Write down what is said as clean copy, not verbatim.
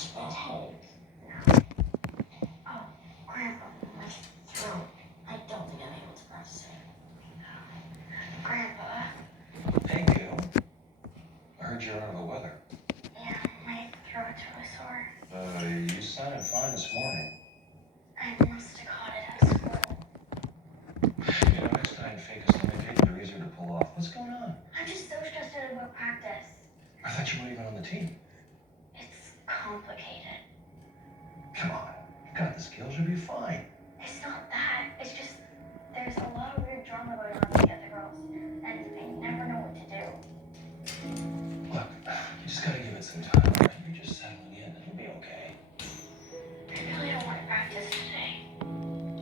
gosh, bad headache. Oh, Grandpa, my throat. I don't think I'm able to practice it. Grandpa. Hey, kiddo. I heard you're under the weather. Yeah, my throat's really sore. You sounded fine this morning. I must have caught it at school. You know, next time fake a stomach ache, they're easier to pull off. What's going on? I'm just so stressed out about practice. I thought you weren't even on the team. It's complicated. Come on. You got the skills, you'll be fine. It's not that. It's just there's a lot of weird drama going on with the other girls, and I never know what to do. Look, you just gotta give it some time.